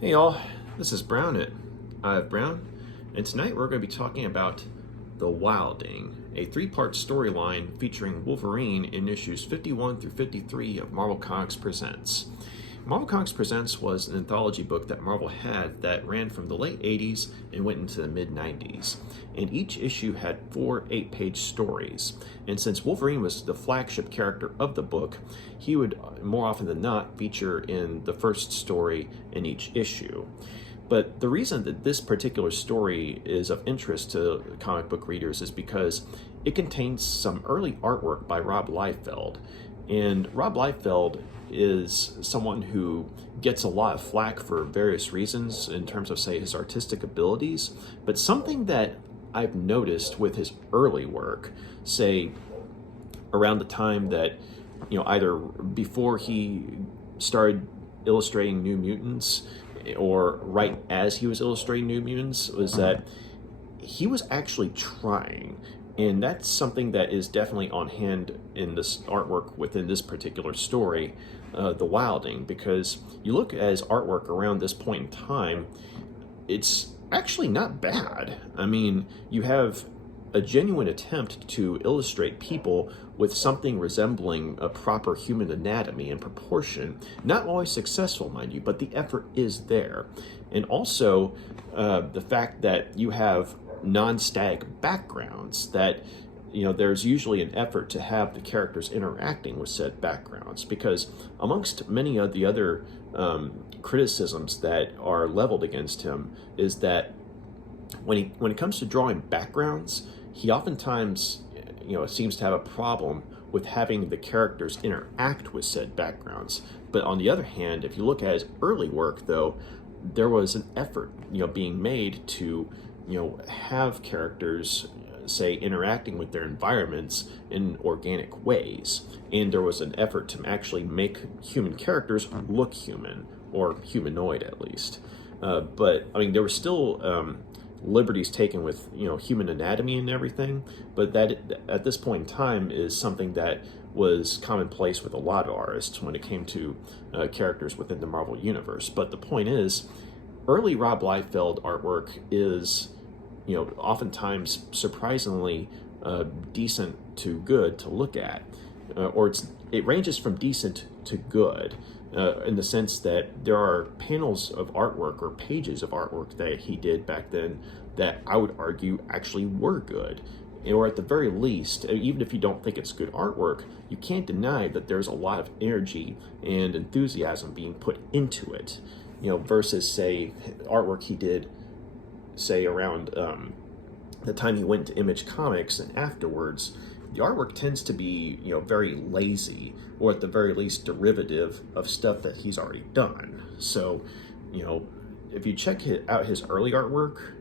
Hey y'all, this is Brown at I Have Brown, and tonight we're going to be talking about The Wilding, a three-part storyline featuring Wolverine in issues 51 through 53 of Marvel Comics Presents. Marvel Comics Presents was an anthology book that Marvel had that ran from the late 80s and went into the mid-90s. And each issue had 4 8-page stories. And since Wolverine was the flagship character of the book, he would more often than not feature in the first story in each issue. But the reason that this particular story is of interest to comic book readers is because it contains some early artwork by Rob Liefeld. And Rob Liefeld is someone who gets a lot of flack for various reasons in terms of, say, his artistic abilities. But something that I've noticed with his early work, say around the time that, either before he started illustrating New Mutants or right as he was illustrating New Mutants, was that he was actually trying. And that's something that is definitely on hand in this artwork within this particular story, The Wilding, because you look at his artwork around this point in time, it's actually not bad. I mean, you have a genuine attempt to illustrate people with something resembling a proper human anatomy and proportion. Not always successful, mind you, but the effort is there. And also the fact that you have non-static backgrounds, that there's usually an effort to have the characters interacting with said backgrounds, because amongst many of the other criticisms that are leveled against him is that when it comes to drawing backgrounds, he oftentimes seems to have a problem with having the characters interact with said backgrounds. But on the other hand, if you look at his early work, though, there was an effort being made to have characters, say, interacting with their environments in organic ways. And there was an effort to actually make human characters look human, or humanoid at least. But, I mean, there were still liberties taken with, human anatomy and everything, but that, at this point in time, is something that was commonplace with a lot of artists when it came to characters within the Marvel Universe. But the point is, early Rob Liefeld artwork is oftentimes surprisingly decent to good to look at, or it ranges from decent to good, in the sense that there are panels of artwork or pages of artwork that he did back then that I would argue actually were good. Or at the very least, even if you don't think it's good artwork, you can't deny that there's a lot of energy and enthusiasm being put into it, versus, say, artwork he did, say, around the time he went to Image Comics and afterwards. The artwork tends to be, very lazy, or at the very least derivative of stuff that he's already done. So, if you check out his early artwork,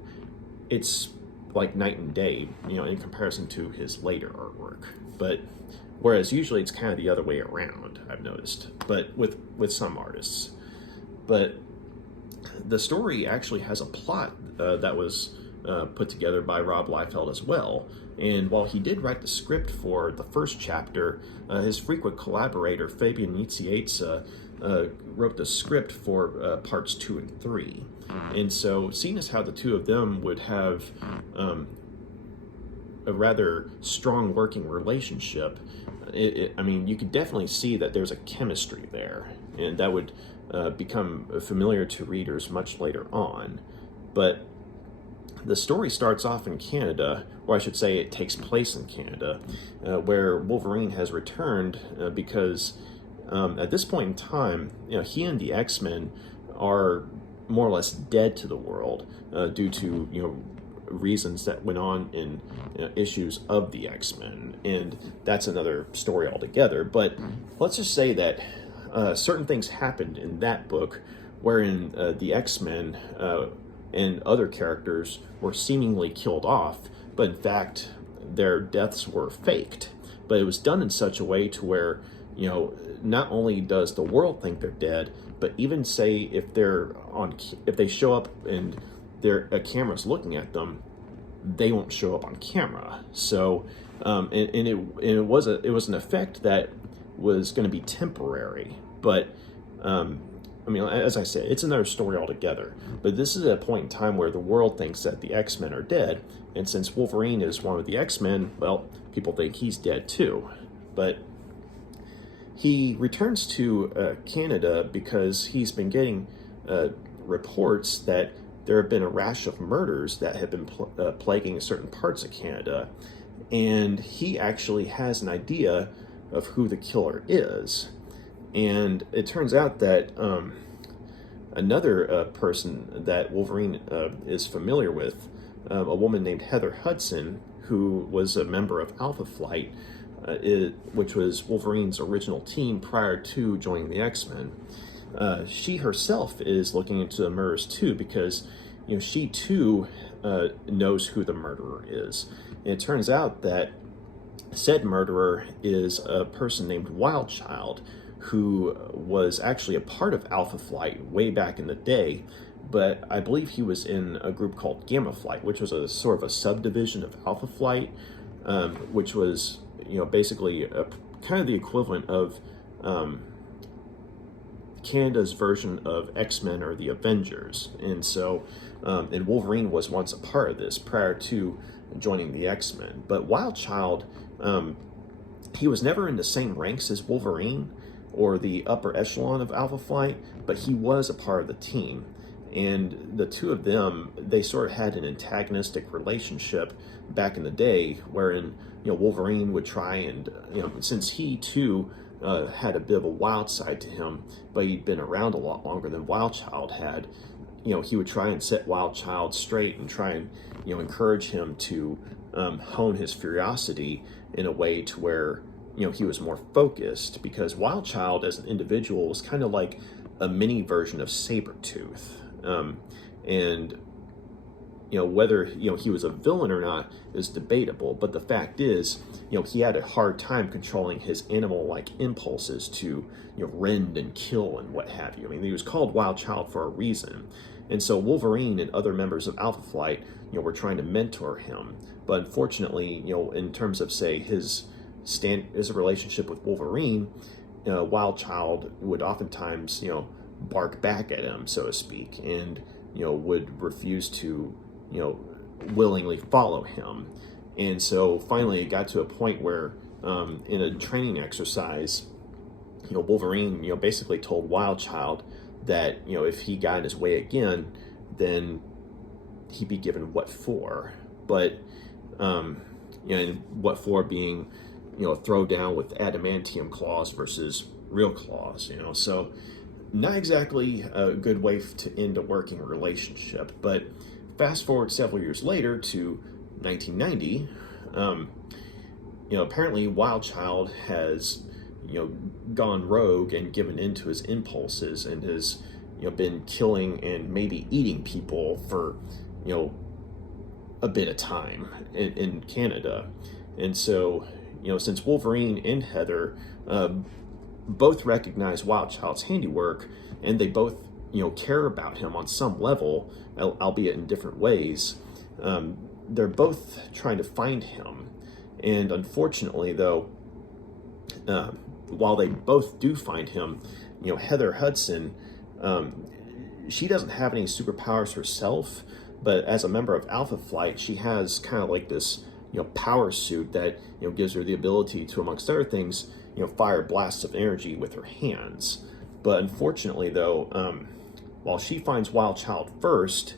it's like night and day, in comparison to his later artwork. But whereas usually it's kind of the other way around, I've noticed, but with some artists. But the story actually has a plot that was put together by Rob Liefeld as well. And while he did write the script for the first chapter, his frequent collaborator, Fabian Nicieza, wrote the script for parts 2 and 3. And so, seeing as how the two of them would have a rather strong working relationship, I mean, you could definitely see that there's a chemistry there, and that would become familiar to readers much later on. But the story starts off in Canada, or I should say it takes place in Canada, where Wolverine has returned because at this point in time, he and the X-Men are more or less dead to the world due to, reasons that went on in issues of the X-Men. And that's another story altogether. But let's just say that certain things happened in that book wherein the X-Men and other characters were seemingly killed off, but in fact their deaths were faked. But it was done in such a way to where, not only does the world think they're dead, but even, say, if they show up and a camera's looking at them, they won't show up on camera. So it was an effect that was going to be temporary, but I mean, as I said, it's another story altogether. But this is a point in time where the world thinks that the X-Men are dead. And since Wolverine is one of the X-Men, well, people think he's dead too. But he returns to Canada because he's been getting reports that there have been a rash of murders that have been plaguing certain parts of Canada. And he actually has an idea of who the killer is. And it turns out that another person that Wolverine is familiar with, a woman named Heather Hudson, who was a member of Alpha Flight, which was Wolverine's original team prior to joining the X-Men. She herself is looking into the murders too, because she too knows who the murderer is. And it turns out that said murderer is a person named Wildchild, who was actually a part of Alpha Flight way back in the day, but I believe he was in a group called Gamma Flight, which was a sort of a subdivision of Alpha Flight, which was basically kind of the equivalent of Canada's version of X-Men or the Avengers. And so, and Wolverine was once a part of this prior to joining the X-Men. But Wildchild, he was never in the same ranks as Wolverine or the upper echelon of Alpha Flight, but he was a part of the team. And the two of them, they sort of had an antagonistic relationship back in the day, wherein Wolverine would try and since he too had a bit of a wild side to him, but he'd been around a lot longer than Wildchild had, he would try and set Wildchild straight and try and encourage him to hone his curiosity in a way to where he was more focused, because Wildchild as an individual was kind of like a mini version of Sabretooth. And whether he was a villain or not is debatable, but the fact is he had a hard time controlling his animal-like impulses to rend and kill and what have you. I mean, he was called Wildchild for a reason. And so Wolverine and other members of Alpha Flight were trying to mentor him, but unfortunately in terms of, say, his relationship with Wolverine, Wildchild would oftentimes bark back at him, so to speak, and would refuse to willingly follow him. And so finally it got to a point where in a training exercise, Wolverine basically told Wildchild that if he got in his way again, then he'd be given what for. But and what for being a throwdown with adamantium claws versus real claws, so not exactly a good way to end a working relationship. But fast forward several years later to 1990, apparently Wildchild has gone rogue and given into his impulses and has been killing and maybe eating people for a bit of time in Canada. And so since Wolverine and Heather both recognize Wildchild's handiwork, and they both care about him on some level, albeit in different ways, they're both trying to find him. And unfortunately, though, while they both do find him, Heather Hudson, she doesn't have any superpowers herself, but as a member of Alpha Flight, she has kind of like this power suit that gives her the ability to, amongst other things, fire blasts of energy with her hands. But unfortunately, though, while she finds Wildchild first,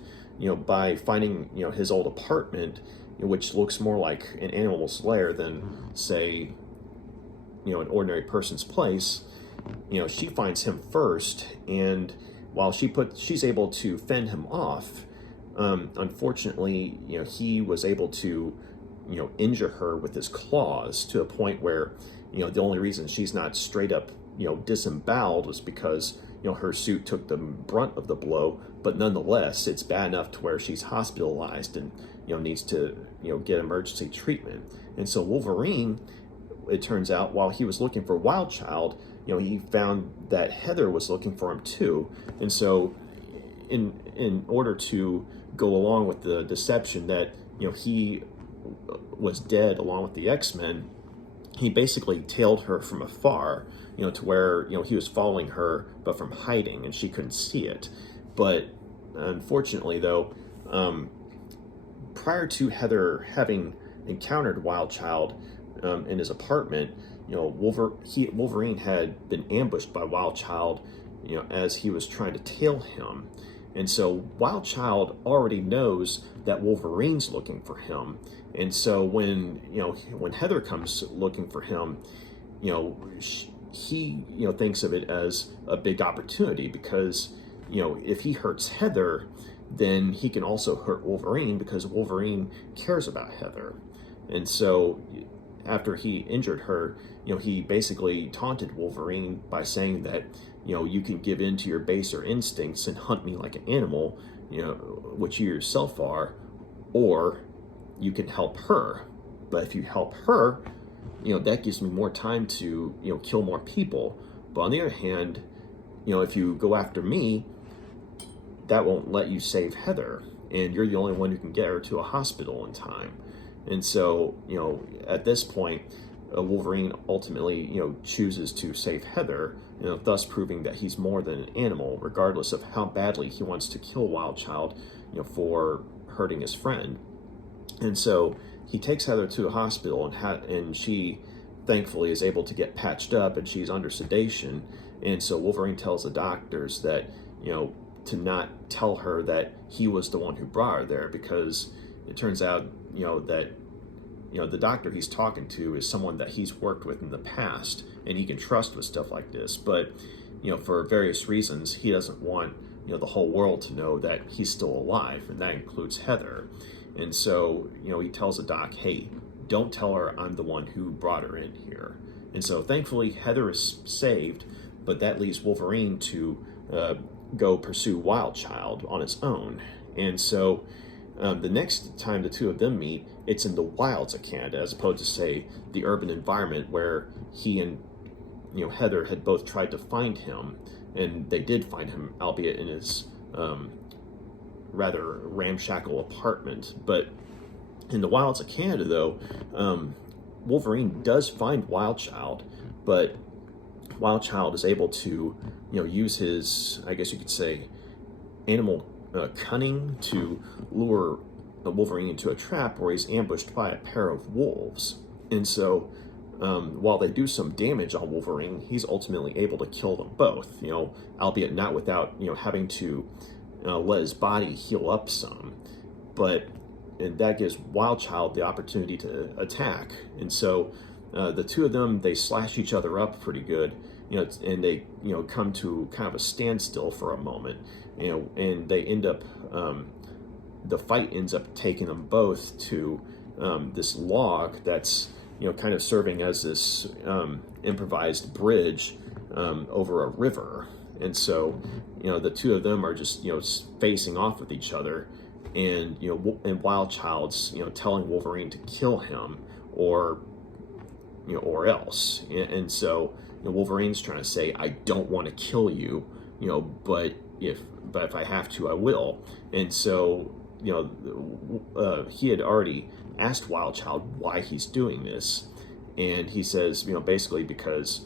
by finding his old apartment, which looks more like an animal's lair than, say, an ordinary person's place, she finds him first, and while she's able to fend him off, unfortunately, he was able to injure her with his claws to a point where the only reason she's not straight up disemboweled was because her suit took the brunt of the blow, but nonetheless it's bad enough to where she's hospitalized and needs to get emergency treatment. And so Wolverine, it turns out, while he was looking for Wildchild, he found that Heather was looking for him too. And so in order to go along with the deception that he was dead along with the X-Men, he basically tailed her from afar to where, he was following her, but from hiding, and she couldn't see it. But unfortunately, though, prior to Heather having encountered Wildchild in his apartment, Wolverine had been ambushed by Wildchild, as he was trying to tail him. And so Wildchild already knows that Wolverine's looking for him. And so when Heather comes looking for him, he thinks of it as a big opportunity, because if he hurts Heather, then he can also hurt Wolverine, because Wolverine cares about Heather. And so after he injured her, he basically taunted Wolverine by saying that, you can give in to your baser instincts and hunt me like an animal, which you yourself are, or you can help her. But if you help her, that gives me more time to, kill more people. But on the other hand, if you go after me, that won't let you save Heather, and you're the only one who can get her to a hospital in time. And so, at this point, Wolverine ultimately, chooses to save Heather, thus proving that he's more than an animal, regardless of how badly he wants to kill Wildchild, for hurting his friend. And so he takes Heather to a hospital, and she thankfully is able to get patched up, and she's under sedation. And so Wolverine tells the doctors that, to not tell her that he was the one who brought her there, because it turns out, that the doctor he's talking to is someone that he's worked with in the past, and he can trust with stuff like this. But for various reasons, he doesn't want the whole world to know that he's still alive, and that includes Heather. And so he tells the doc, hey, don't tell her I'm the one who brought her in here. And so thankfully Heather is saved, but that leaves Wolverine to go pursue Wildchild on its own. And so the next time the two of them meet, it's in the wilds of Canada, as opposed to, say, the urban environment where he and Heather had both tried to find him, and they did find him, albeit in his rather ramshackle apartment. But in the wilds of Canada, though, Wolverine does find Wildchild, but Wildchild is able to use his, I guess you could say, animal cunning to lure Wolverine into a trap where he's ambushed by a pair of wolves. And so while they do some damage on Wolverine, he's ultimately able to kill them both, albeit not without having to let his body heal up some. And that gives Wildchild the opportunity to attack. And so the two of them, they slash each other up pretty good, and they come to kind of a standstill for a moment, and they end up, the fight ends up taking them both to this log that's kind of serving as this improvised bridge over a river. And so the two of them are just facing off with each other, and and Wildchild's telling Wolverine to kill him or else. And so Wolverine's trying to say, I don't want to kill you, but if I have to, I will. And so he had already asked Wildchild why he's doing this, and he says basically because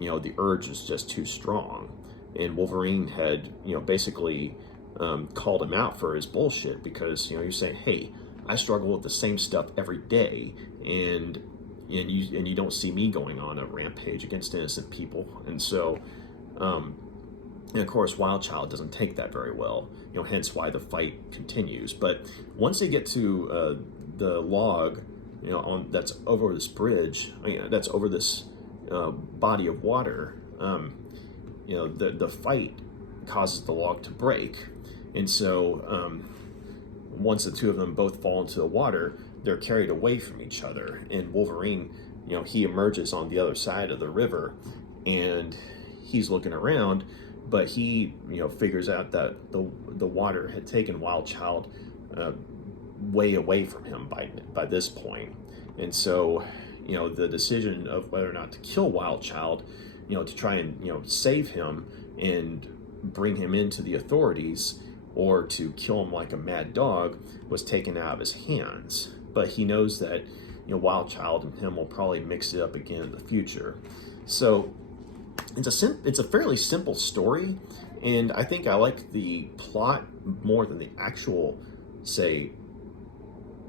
the urge is just too strong. And Wolverine had basically called him out for his bullshit, because you're saying, hey, I struggle with the same stuff every day, and you don't see me going on a rampage against innocent people. And so and of course Wildchild doesn't take that very well, hence why the fight continues. But once they get to the log that's over this bridge, that's over this body of water, the fight causes the log to break. And so once the two of them both fall into the water, they're carried away from each other. And Wolverine, he emerges on the other side of the river, and he's looking around, but he, figures out that the water had taken Wildchild way away from him by this point. And so, the decision of whether or not to kill Wildchild, to try and, save him and bring him into the authorities, or to kill him like a mad dog, was taken out of his hands. But he knows that Wildchild and him will probably mix it up again in the future. So it's a fairly simple story, and I think I like the plot more than the actual, say,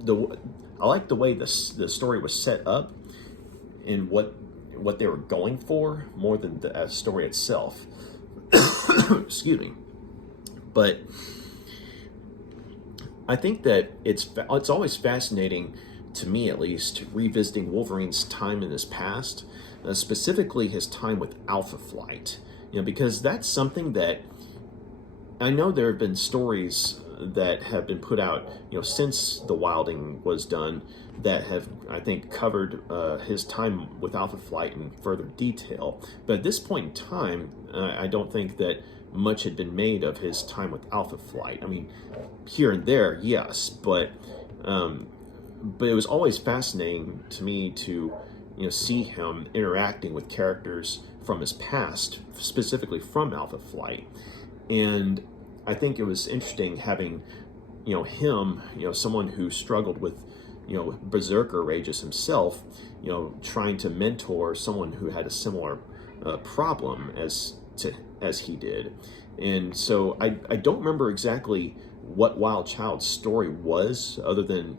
the I like the way the story was set up and what they were going for more than the story itself. Excuse me. But I think that it's always fascinating, to me at least, revisiting Wolverine's time in his past, specifically his time with Alpha Flight. Because that's something that I know there have been stories that have been put out, since the Wilding was done, that have, I think, covered his time with Alpha Flight in further detail. But at this point in time, I don't think that much had been made of his time with Alpha Flight. I mean, here and there, yes, but it was always fascinating to me to, see him interacting with characters from his past, specifically from Alpha Flight. And I think it was interesting having, him, someone who struggled with, berserker rages himself, trying to mentor someone who had a similar problem as he did. And so I don't remember exactly what Wild Child's story was, other than,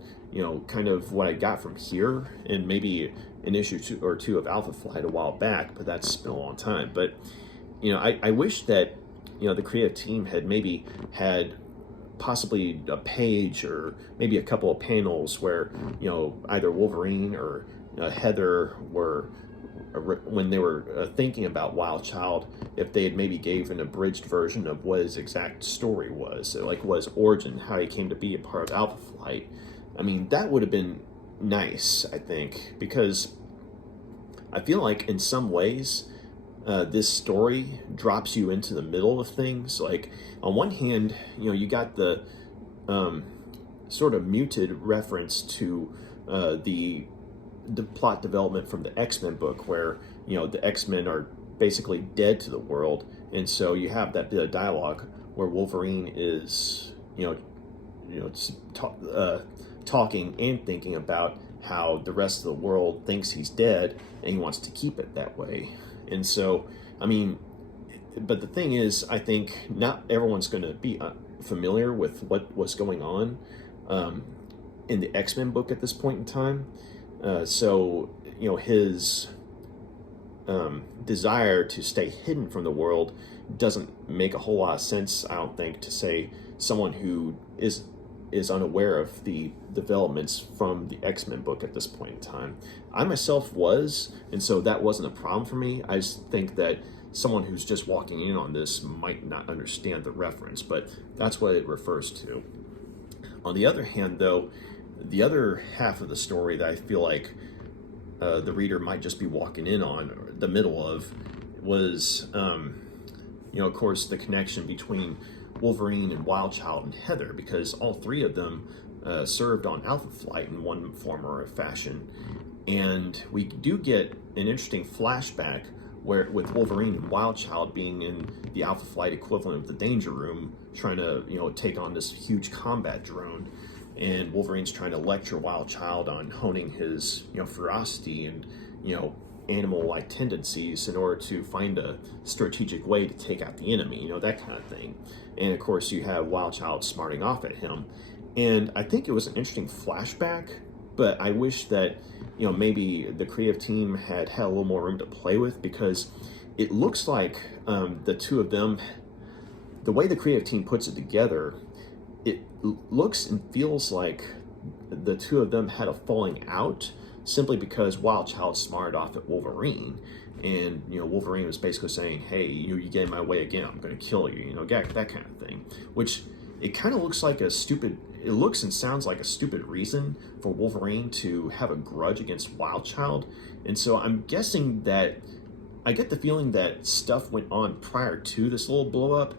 kind of what I got from here and maybe an issue or two of Alpha Flight a while back, but that's been a long time. But, I wish that, the creative team had maybe had possibly a page or maybe a couple of panels where, either Wolverine or Heather were, when they were thinking about Wild Child, if they had maybe gave an abridged version of what his exact story was, so like what his origin, how he came to be a part of Alpha Flight. I mean, that would have been nice, I think, because I feel like in some ways, this story drops you into the middle of things. Like, on one hand, you got the sort of muted reference to the plot development from the X-Men book, where the X-Men are basically dead to the world, and so you have that bit of dialogue where Wolverine is talking and thinking about how the rest of the world thinks he's dead, and he wants to keep it that way. And so, I mean, but the thing is, I think not everyone's going to be familiar with what was going on in the X-Men book at this point in time. So, his desire to stay hidden from the world doesn't make a whole lot of sense, I don't think, to say someone who is unaware of the developments from the X-Men book at this point in time. I myself was, and so that wasn't a problem for me. I just think that someone who's just walking in on this might not understand the reference, but that's what it refers to. On the other hand, though, the other half of the story that I feel like the reader might just be walking in on, or the middle of, was, of course, the connection between Wolverine and Wild Child and Heather, because all three of them served on Alpha Flight in one form or fashion. And we do get an interesting flashback where with Wolverine and Wild Child being in the Alpha Flight equivalent of the Danger Room, trying to take on this huge combat drone, and Wolverine's trying to lecture Wild Child on honing his ferocity and animal-like tendencies in order to find a strategic way to take out the enemy, that kind of thing. And of course, you have Wild Child smarting off at him. And I think it was an interesting flashback, but I wish that, maybe the creative team had a little more room to play with, because it looks like the two of them, the way the creative team puts it together, it looks and feels like the two of them had a falling out simply because Wild Child smarted off at Wolverine. And, Wolverine was basically saying, hey, you get in my way again, I'm going to kill you, that kind of thing. Which, it kind of looks like it looks and sounds like a stupid reason for Wolverine to have a grudge against Wild Child. And so I'm guessing that, I get the feeling that stuff went on prior to this little blow up,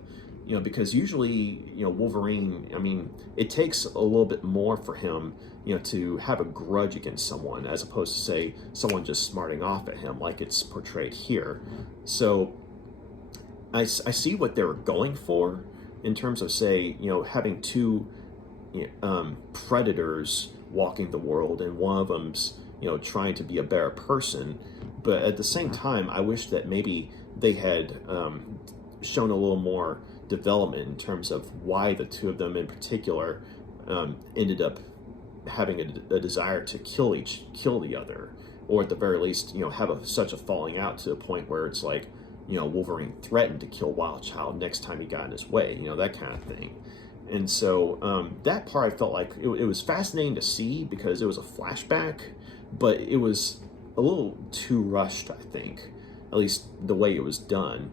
because usually, Wolverine, I mean, it takes a little bit more for him, to have a grudge against someone, as opposed to, say, someone just smarting off at him like it's portrayed here. So I see what they were going for in terms of, say, having two predators walking the world, and one of them's, trying to be a better person. But at the same time, I wish that maybe they had shown a little more development in terms of why the two of them in particular ended up having a desire to kill the other, or at the very least, have such a falling out to the point where it's like, Wolverine threatened to kill Wildchild next time he got in his way, that kind of thing. And so that part I felt like it was fascinating to see because it was a flashback, but it was a little too rushed, I think, at least the way it was done.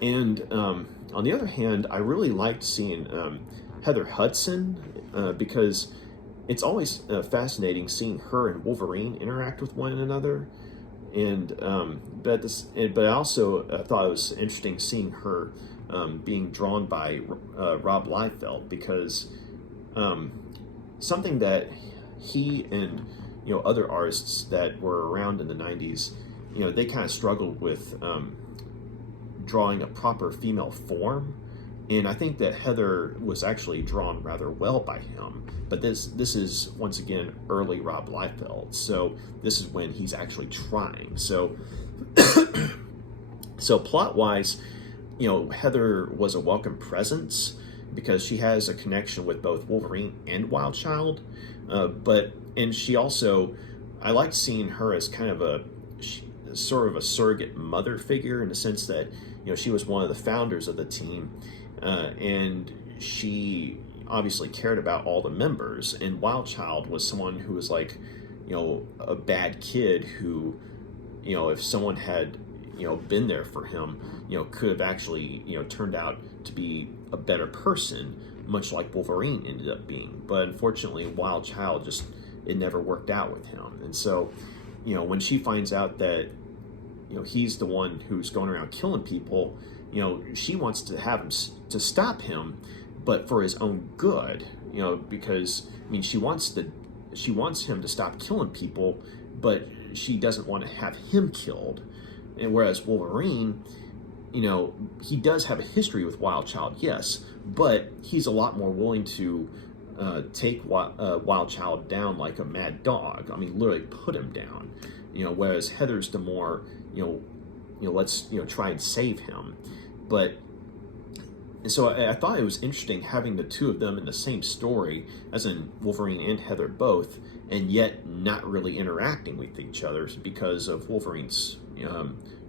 And on the other hand, I really liked seeing Heather Hudson because it's always fascinating seeing her and Wolverine interact with one another. And but I also thought it was interesting seeing her being drawn by Rob Liefeld, because something that he and other artists that were around in the 90s, they kind of struggled with drawing a proper female form, and I think that Heather was actually drawn rather well by him. But this is once again early Rob Liefeld, so this is when he's actually trying. So so plot wise, Heather was a welcome presence because she has a connection with both Wolverine and Wildchild, and she also, I liked seeing her as kind of sort of a surrogate mother figure, in the sense that she was one of the founders of the team, and she obviously cared about all the members. And Wildchild was someone who was like, a bad kid who, if someone had been there for him, could have actually turned out to be a better person, much like Wolverine ended up being. But unfortunately, Wildchild it never worked out with him. And so when she finds out that he's the one who's going around killing people, she wants to have him to stop him, but for his own good, because she wants him to stop killing people, but she doesn't want to have him killed. And whereas Wolverine, he does have a history with Wildchild, yes, but he's a lot more willing to take Wildchild down like a mad dog. Literally put him down. Whereas Heather's the more, let's try and save him. And so I thought it was interesting having the two of them in the same story, as in Wolverine and Heather both, and yet not really interacting with each other because of Wolverine's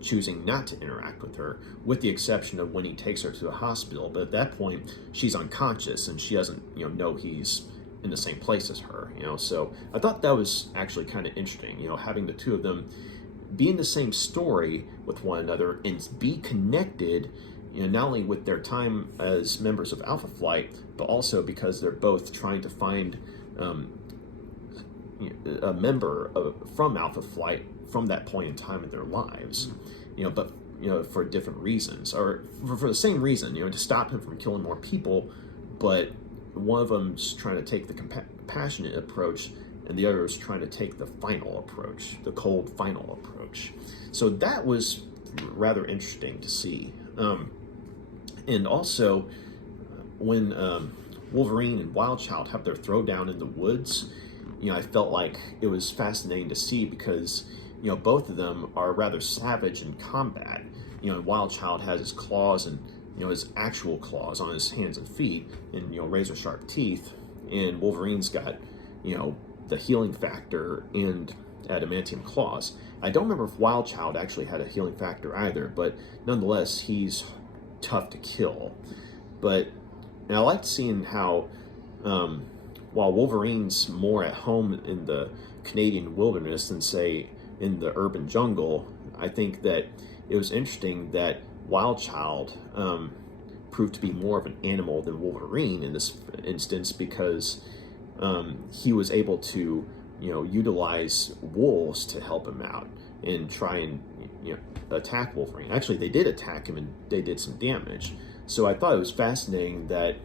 choosing not to interact with her, with the exception of when he takes her to the hospital. But at that point, she's unconscious and she doesn't know he's in the same place as her. So I thought that was actually kind of interesting, having the two of them be in the same story with one another and be connected, not only with their time as members of Alpha Flight, but also because they're both trying to find a member from Alpha Flight from that point in time in their lives, but for different reasons, or for the same reason, to stop him from killing more people, but one of them's trying to take the compassionate approach, and the other is trying to take the final approach, the cold final approach. So that was rather interesting to see. And also, when Wolverine and Wildchild have their throwdown in the woods, I felt like it was fascinating to see because, both of them are rather savage in combat. Wildchild has his claws and, his actual claws on his hands and feet and, razor sharp teeth. And Wolverine's got, the healing factor and adamantium claws. I don't remember if Wildchild actually had a healing factor either, but nonetheless, he's tough to kill. And I liked seeing how, while Wolverine's more at home in the Canadian wilderness than, say, in the urban jungle, I think that it was interesting that Wildchild proved to be more of an animal than Wolverine in this instance, because he was able to, utilize wolves to help him out and try and, attack Wolverine. Actually, they did attack him and they did some damage. So I thought it was fascinating that,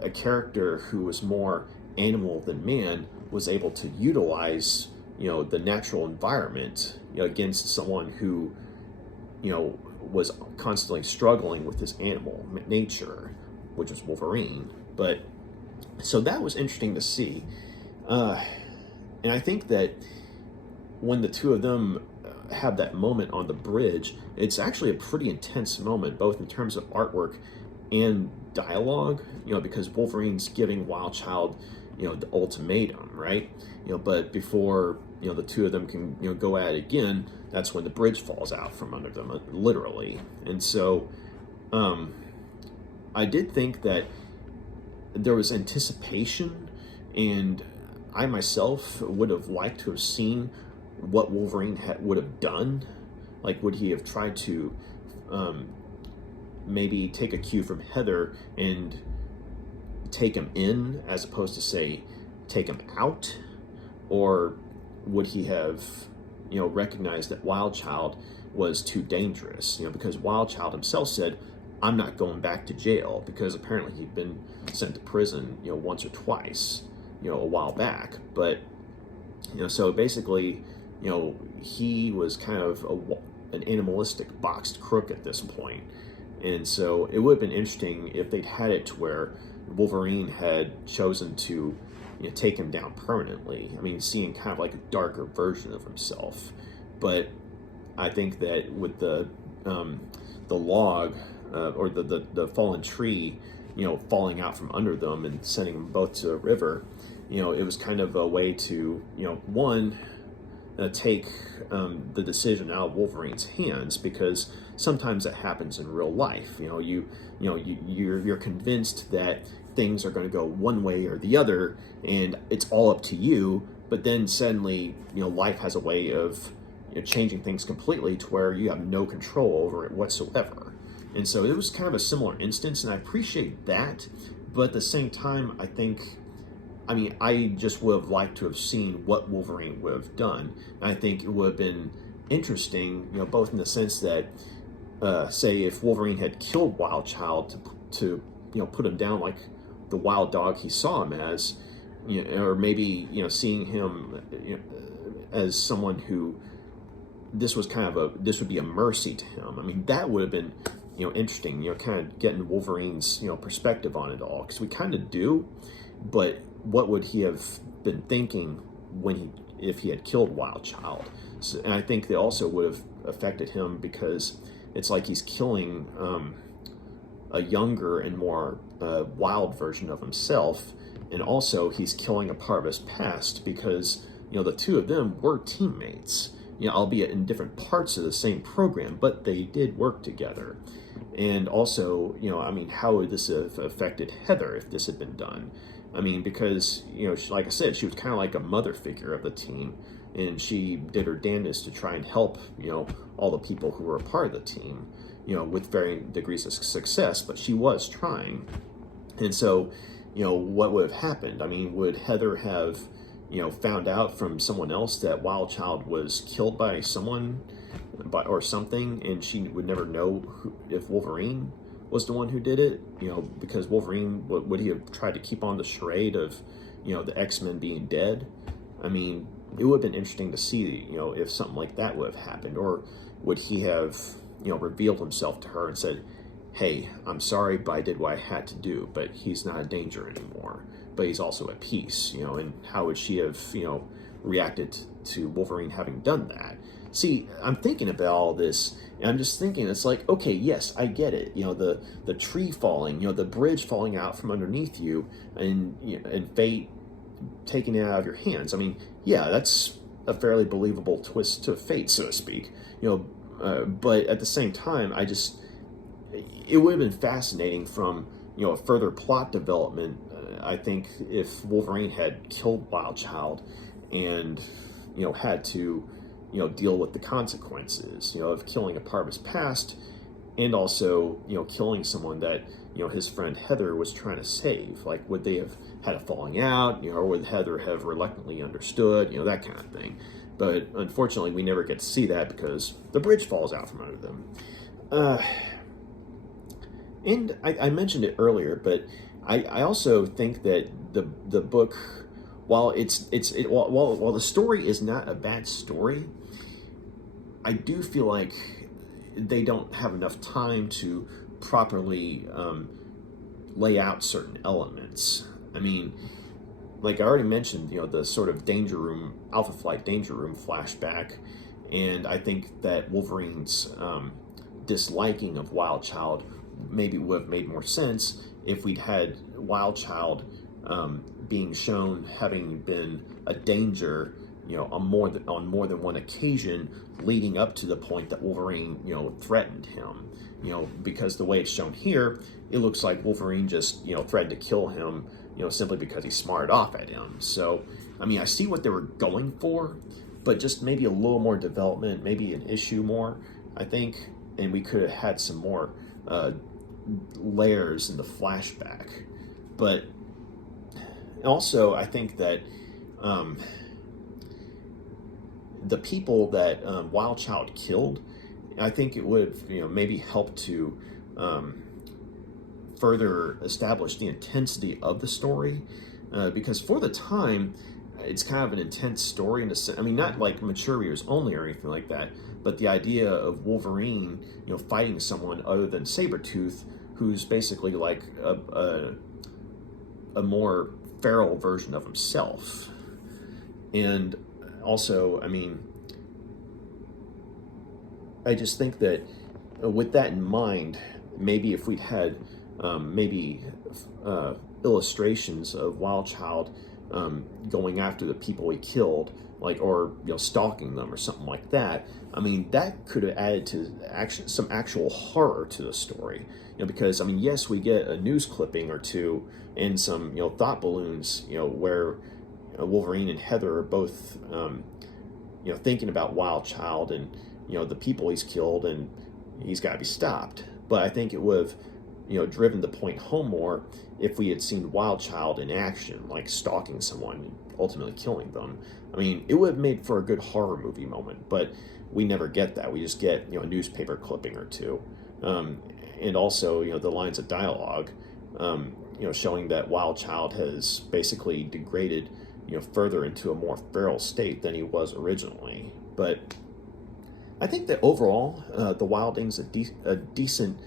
a character who was more animal than man was able to utilize, the natural environment, against someone who, was constantly struggling with his animal nature, which was Wolverine. But so that was interesting to see. And I think that when the two of them have that moment on the bridge. It's actually a pretty intense moment, both in terms of artwork and dialogue, because Wolverine's giving Wildchild, the ultimatum, right? But before, the two of them can, go at it again, that's when the bridge falls out from under them, literally. And so I did think that there was anticipation, and I myself would have liked to have seen what Wolverine would have done. Like, would he have tried to maybe take a cue from Heather and take him in, as opposed to, say, take him out? Or would he have, recognized that Wildchild was too dangerous? Because Wildchild himself said, I'm not going back to jail, because apparently he'd been sent to prison, once or twice, a while back. But, so basically, he was kind of an animalistic boxed crook at this point. And so it would have been interesting if they'd had it to where Wolverine had chosen to, take him down permanently. I mean, seeing kind of like a darker version of himself. But I think that with the log, or the fallen tree, falling out from under them and sending them both to a river, it was kind of a way to, one, take the decision out of Wolverine's hands, because sometimes that happens in real life. You're convinced that things are going to go one way or the other, and it's all up to you. But then suddenly, life has a way of changing things completely to where you have no control over it whatsoever. And so it was kind of a similar instance, and I appreciate that. But at the same time, I just would have liked to have seen what Wolverine would have done. And I think it would have been interesting, both in the sense that, say, if Wolverine had killed Wildchild to put him down like the wild dog he saw him as, or maybe, seeing him as someone who this would be a mercy to him. I mean, that would have been, interesting, kind of getting Wolverine's, perspective on it all, because we kind of do, but what would he have been thinking if he had killed Wildchild? So, and I think that also would have affected him, because it's like he's killing a younger and more wild version of himself, and also he's killing a part of his past, because the two of them were teammates, albeit in different parts of the same program, but they did work together. And also, how would this have affected Heather if this had been done? I mean, because, like I said, she was kind of like a mother figure of the team, and she did her damnedest to try and help, all the people who were a part of the team, with varying degrees of success, but she was trying. And so, what would have happened? I mean, would Heather have, found out from someone else that Wildchild was killed by someone or something, and she would never know if Wolverine was the one who did it? Because Wolverine, would he have tried to keep on the charade of, the X-Men being dead? I mean, it would have been interesting to see, if something like that would have happened. Or would he have, revealed himself to her and said, hey, I'm sorry, but I did what I had to do, but he's not a danger anymore, but he's also at peace, and how would she have, reacted to Wolverine having done that? See, I'm thinking about all this, and I'm just thinking, it's like, okay, yes, I get it. The tree falling, the bridge falling out from underneath you, and fate taking it out of your hands. I mean, yeah, that's a fairly believable twist to fate, so to speak. But at the same time, it would have been fascinating from, a further plot development. I think if Wolverine had killed Wildchild and, had to, deal with the consequences, of killing a part of his past, and also, killing someone that, his friend Heather was trying to save. Like, would they have had a falling out, or would Heather have reluctantly understood, that kind of thing. But unfortunately, we never get to see that because the bridge falls out from under them. And I mentioned it earlier, but I also think that the book, while while the story is not a bad story, I do feel like they don't have enough time to properly lay out certain elements. I mean, like I already mentioned, the sort of Alpha Flight Danger Room flashback, And I think that Wolverine's disliking of Wild Child maybe would have made more sense if we'd had Wild Child being shown having been a danger, on more than one occasion, leading up to the point that Wolverine, threatened him. Because the way it's shown here, it looks like Wolverine just, threatened to kill him, simply because he smarted off at him. So, I see what they were going for, but just maybe a little more development, maybe an issue more, I think, and we could have had some more layers in the flashback. But also, I think that the people that Wild Child killed, I think it would maybe help to further establish the intensity of the story, because for the time, it's kind of an intense story in a sense. Not like mature readers only or anything like that, but the idea of Wolverine, fighting someone other than Sabretooth, who's basically like a more feral version of himself. And also, I just think that with that in mind, maybe if we'd had illustrations of Wild Child going after the people he killed, or stalking them or something like that, that could have added to some actual horror to the story. Because yes, we get a news clipping or two and some thought balloons, where Wolverine and Heather are both thinking about Wild Child and the people he's killed, and he's got to be stopped. But I think it would have driven the point home more if we had seen Wild Child in action, like stalking someone and ultimately killing them. It would have made for a good horror movie moment, but we never get that. We just get a newspaper clipping or two, and also the lines of dialogue, showing that Wild Child has basically degraded further into a more feral state than he was originally. But I think that overall, The Wilding's a decent,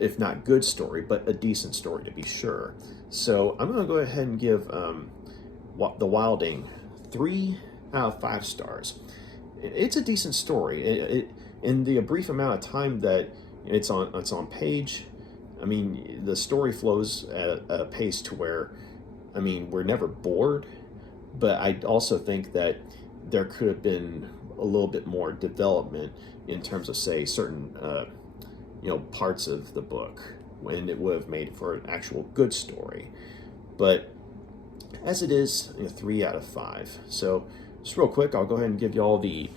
if not good story, but a decent story to be sure. So I'm going to go ahead and give The Wilding 3 out of 5 stars. It's a decent story. In the brief amount of time that it's on page, the story flows at a pace to where, we're never bored. But I also think that there could have been a little bit more development in terms of, say, certain parts of the book, when it would have made for an actual good story. But as it is, 3 out of 5. So just real quick, I'll go ahead and give you all the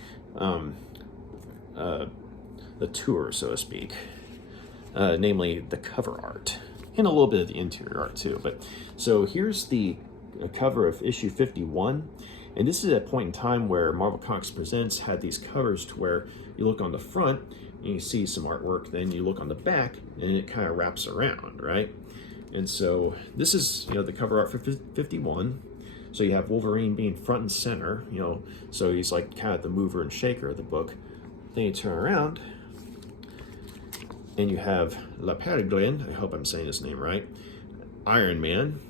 tour, so to speak, namely the cover art and a little bit of the interior art too. But so here's the cover of issue 51. And this is a point in time where Marvel Comics Presents had these covers to where you look on the front and you see some artwork, then you look on the back and it kind of wraps around, right? And so this is, the cover art for 51. So you have Wolverine being front and center, so he's like kind of the mover and shaker of the book. Then you turn around and you have La Peregrine, I hope I'm saying his name right, Iron Man,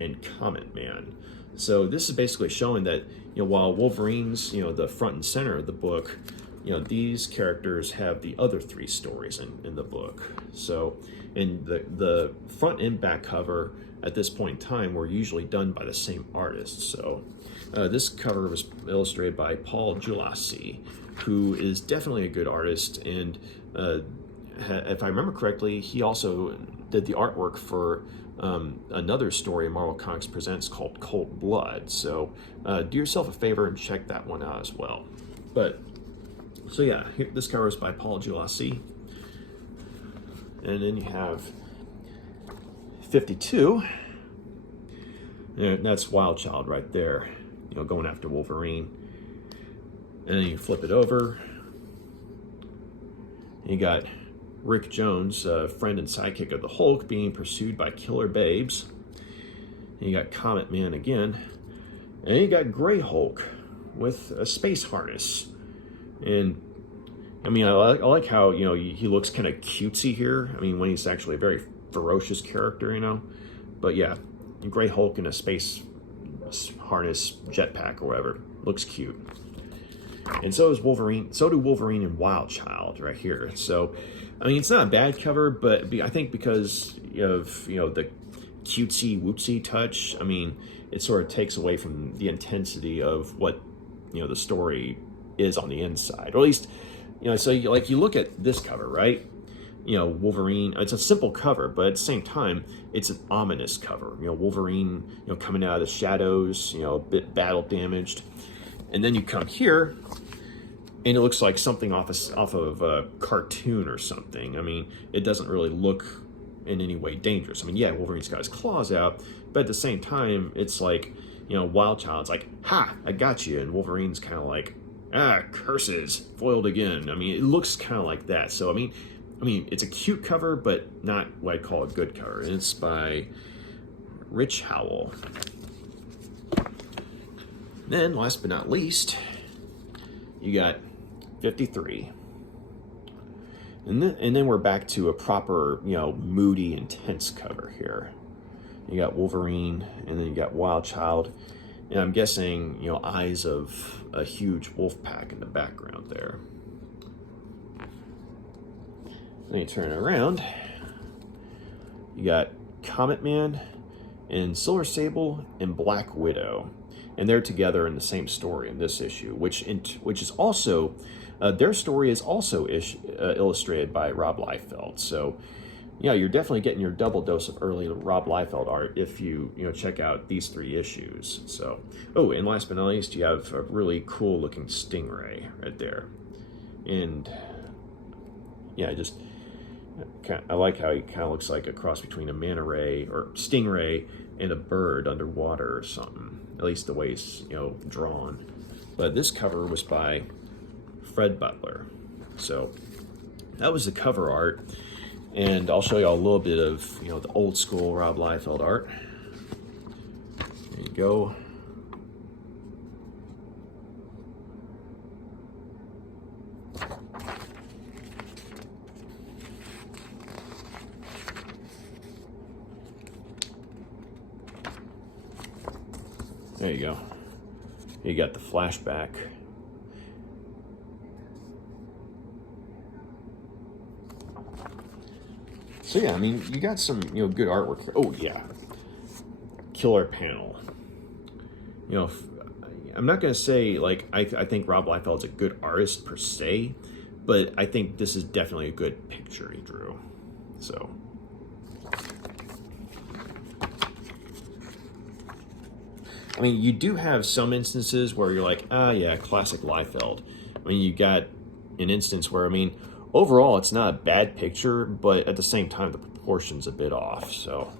and Comet Man. So this is basically showing that, while Wolverine's, the front and center of the book, these characters have the other 3 stories in the book. So, and the front and back cover at this point in time were usually done by the same artist. So this cover was illustrated by Paul Giulassi, who is definitely a good artist. And if I remember correctly, he also did the artwork for another story Marvel Comics Presents called Cold Blood. So do yourself a favor and check that one out as well. But so yeah, here, this cover is by Paul Giulassi. And then you have 52. And that's Wild Child right there, going after Wolverine. And then you flip it over. And you got Rick Jones, friend and sidekick of the Hulk, being pursued by killer babes. And you got Comet Man again. And you got Grey Hulk with a space harness. And I like how, he looks kind of cutesy here. When he's actually a very ferocious character, But yeah, Grey Hulk in a space harness jetpack or whatever. Looks cute. And so is Wolverine. So do Wolverine and Wild Child right here. So, I mean, it's not a bad cover, but I think because of, you know, the cutesy wootsy touch, I mean, it sort of takes away from the intensity of what, you know, the story is on the inside. Or at least, you know, so you look at this cover, right? You know, Wolverine, it's a simple cover, but at the same time, it's an ominous cover. You know, Wolverine, you know, coming out of the shadows, you know, a bit battle damaged. And then you come here, and it looks like something off of a cartoon or something. I mean, it doesn't really look in any way dangerous. I mean, yeah, Wolverine's got his claws out, but at the same time, it's like, you know, Wild Child's like, ha, I got you. And Wolverine's kind of like, ah, curses, foiled again. I mean, it looks kind of like that. So, I mean, it's a cute cover, but not what I call a good cover. And it's by Rich Howell. Then, last but not least, you got 53. And then we're back to a proper, you know, moody, intense cover here. You got Wolverine, and then you got Wild Child. And I'm guessing, you know, eyes of a huge wolf pack in the background there. Then you turn it around. You got Comet Man and Silver Sable and Black Widow. And they're together in the same story in this issue, which is also, their story is also illustrated by Rob Liefeld. So, yeah, you're definitely getting your double dose of early Rob Liefeld art if you check out these 3 issues. So, oh, and last but not least, you have a really cool looking Stingray right there. And yeah, I like how he kind of looks like a cross between a manta ray or stingray and a bird underwater or something. At least the way it's, you know, drawn. But this cover was by Fred Butler. So that was the cover art. And I'll show you all a little bit of, you know, the old school Rob Liefeld art. There you go. There you go. You got the flashback. So yeah, I mean, you got some, you know, good artwork here. Oh yeah, killer panel. You know, I'm not gonna say like I think Rob Liefeld's a good artist per se, but I think this is definitely a good picture he drew. So. I mean, you do have some instances where you're like, ah, yeah, classic Liefeld. I mean, you got an instance where, I mean, overall, it's not a bad picture, but at the same time, the proportion's a bit off, so.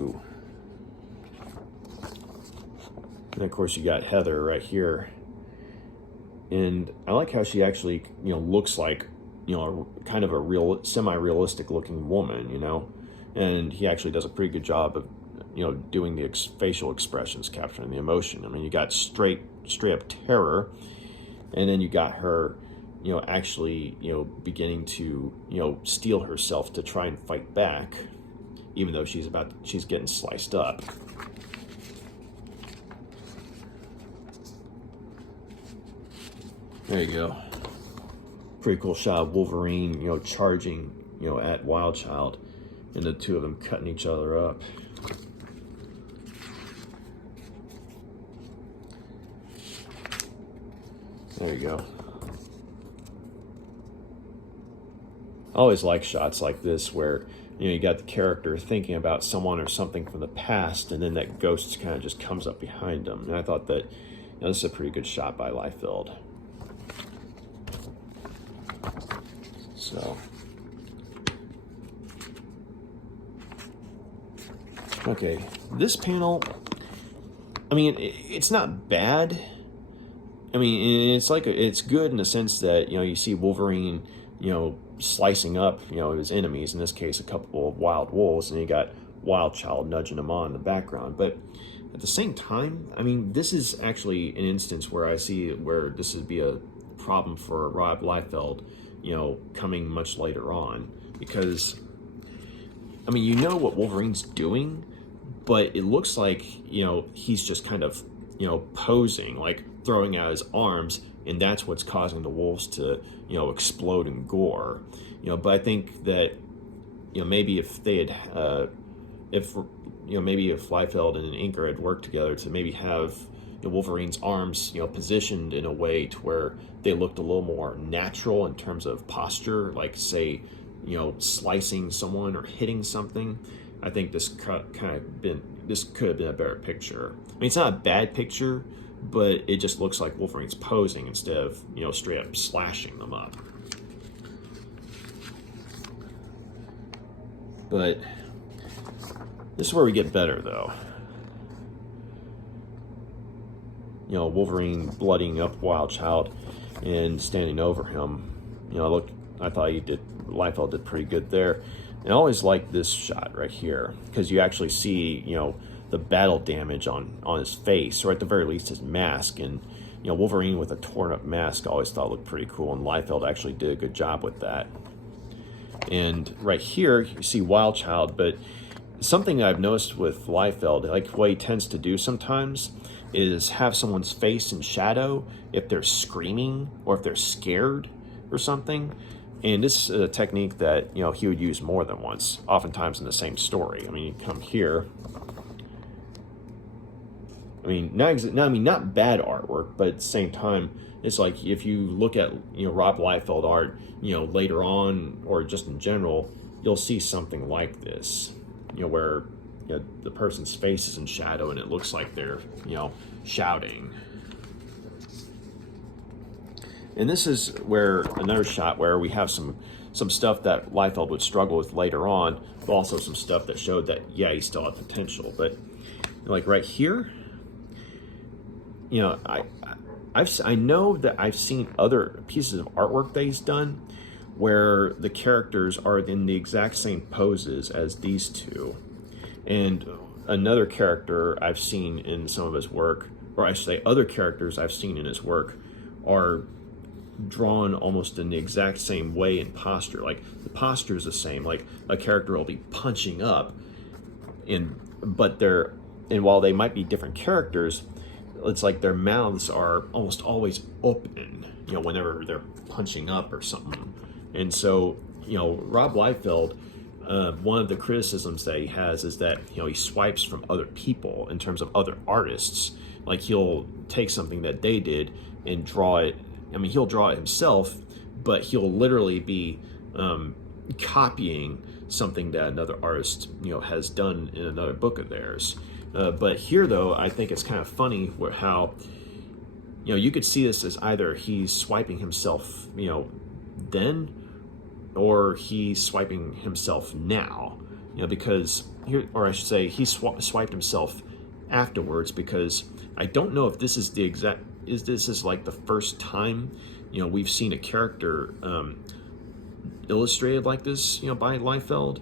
Ooh. And of course, you got Heather right here. And I like how she actually, you know, looks like, you know, kind of a real, semi-realistic looking woman, you know, and he actually does a pretty good job of, you know, doing the facial expressions, capturing the emotion. I mean, you got straight up terror, and then you got her, you know, actually, you know, beginning to, you know, steel herself to try and fight back, even though she's getting sliced up. There you go. Pretty cool shot of Wolverine, you know, charging, you know, at Wild Child, and the two of them cutting each other up. There you go. I always like shots like this where, you know, you got the character thinking about someone or something from the past, and then that ghost kind of just comes up behind them. And I thought that, you know, this is a pretty good shot by Liefeld. So, okay, this panel, I mean, it's not bad. I mean, it's good in the sense that, you know, you see Wolverine, you know, slicing up, you know, his enemies, in this case, a couple of wild wolves, and you got Wild Child nudging him on in the background. But at the same time, I mean, this is actually an instance where I see where this would be a problem for Rob Liefeld, you know, coming much later on, because I mean, you know what Wolverine's doing, but it looks like, he's just kind of, posing, like throwing out his arms, and that's what's causing the wolves to, explode in gore. But I think that, maybe if they had, maybe if Liefeld and Inker had worked together to maybe have Wolverine's arms, positioned in a way to where they looked a little more natural in terms of posture, like say, slicing someone or hitting something. I think this could have been a better picture. I mean, it's not a bad picture, but it just looks like Wolverine's posing instead of, straight up slashing them up. But this is where we get better, though. Wolverine bloodying up Wildchild and standing over him. I thought Liefeld did pretty good there. And I always like this shot right here because you actually see, the battle damage on his face, or at the very least his mask. And, Wolverine with a torn up mask I always thought looked pretty cool, and Liefeld actually did a good job with that. And right here, you see Wildchild, but something I've noticed with Liefeld, like what he tends to do sometimes, is have someone's face in shadow if they're screaming or if they're scared or something. And this is a technique that, he would use more than once, oftentimes in the same story. I mean, you come here. I mean, not bad artwork, but at the same time, it's like if you look at, Rob Liefeld art, later on or just in general, you'll see something like this, where the person's face is in shadow and it looks like they're, shouting. And this is where another shot where we have some stuff that Liefeld would struggle with later on, but also some stuff that showed that, yeah, he still had potential. But like right here, I know that I've seen other pieces of artwork that he's done where the characters are in the exact same poses as these two. And another character I've seen in some of his work, or I should say other characters I've seen in his work, are drawn almost in the exact same way in posture. Like the posture is the same. Like a character will be punching up, and while they might be different characters, it's like their mouths are almost always open, whenever they're punching up or something. And so, Rob Liefeld, one of the criticisms that he has is that, he swipes from other people in terms of other artists. Like he'll take something that they did and draw it. I mean, he'll draw it himself, but he'll literally be copying something that another artist, has done in another book of theirs. But here, though, I think it's kind of funny how, you could see this as either he's swiping himself, then, or he's swiping himself now, because here, or I should say, he swiped himself afterwards, because I don't know if this is this is like the first time, we've seen a character illustrated like this, by Liefeld,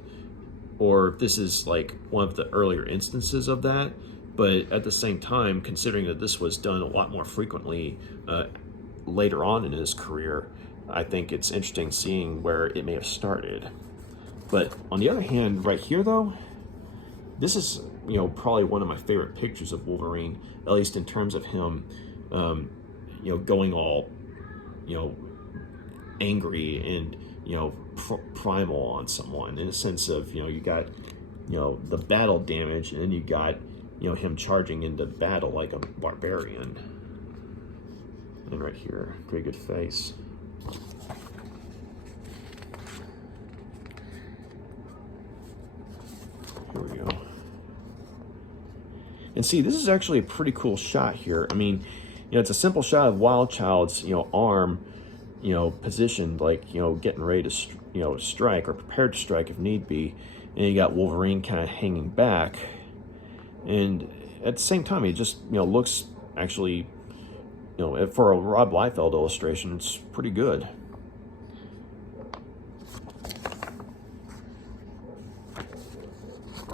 or this is like one of the earlier instances of that. But at the same time, considering that this was done a lot more frequently later on in his career, I think it's interesting seeing where it may have started. But on the other hand, right here though, this is, probably one of my favorite pictures of Wolverine, at least in terms of him, going all, angry and, primal on someone, in a sense of, you got, the battle damage, and then you got, him charging into battle like a barbarian. And right here, pretty good face. Here we go. And see, this is actually a pretty cool shot here. I mean, it's a simple shot of Wildchild's, arm, positioned like, getting ready to, strike, or prepared to strike if need be. And you got Wolverine kind of hanging back. And at the same time, he just, looks actually, for a Rob Liefeld illustration, it's pretty good.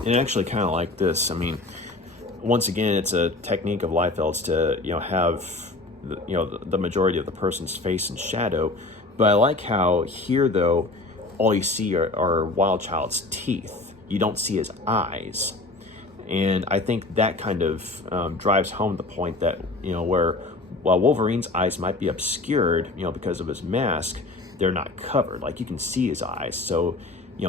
And actually kind of like this. I mean, once again, it's a technique of Liefeld's to, have, the majority of the person's face in shadow. But I like how here, though, all you see are Wildchild's teeth, you don't see his eyes. And I think that kind of drives home the point that, where while Wolverine's eyes might be obscured, because of his mask, they're not covered. Like, you can see his eyes. So,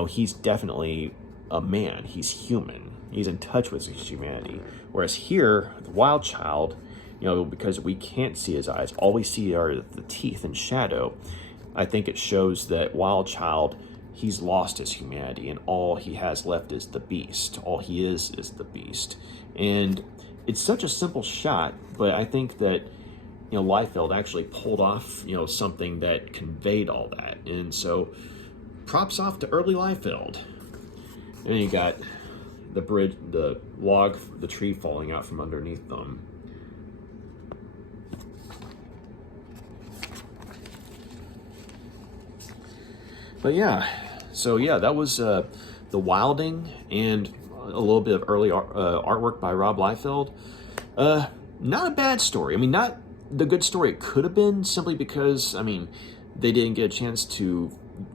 he's definitely a man. He's human. He's in touch with his humanity. Whereas here, the Wild Child, because we can't see his eyes, all we see are the teeth and shadow. I think it shows that Wild Child, he's lost his humanity, and all he has left is the beast. All he is the beast. And it's such a simple shot, but I think that, Liefeld actually pulled off, something that conveyed all that. And so, props off to early Liefeld. And then you got the bridge, the log, the tree falling out from underneath them. But yeah, so yeah, that was The Wilding and a little bit of early artwork by Rob Liefeld. Not a bad story. I mean, not the good story it could have been, simply because, they didn't get a chance to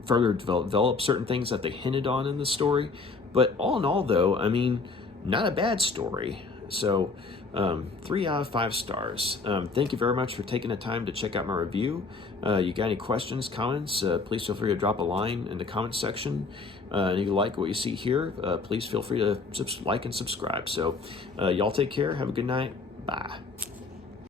further develop certain things that they hinted on in the story. But all in all, though, not a bad story. So, 3 out of 5 stars. Thank you very much for taking the time to check out my review. You got any questions, comments, please feel free to drop a line in the comment section. And if you like what you see here, please feel free to like and subscribe. So, y'all take care. Have a good night. Bye.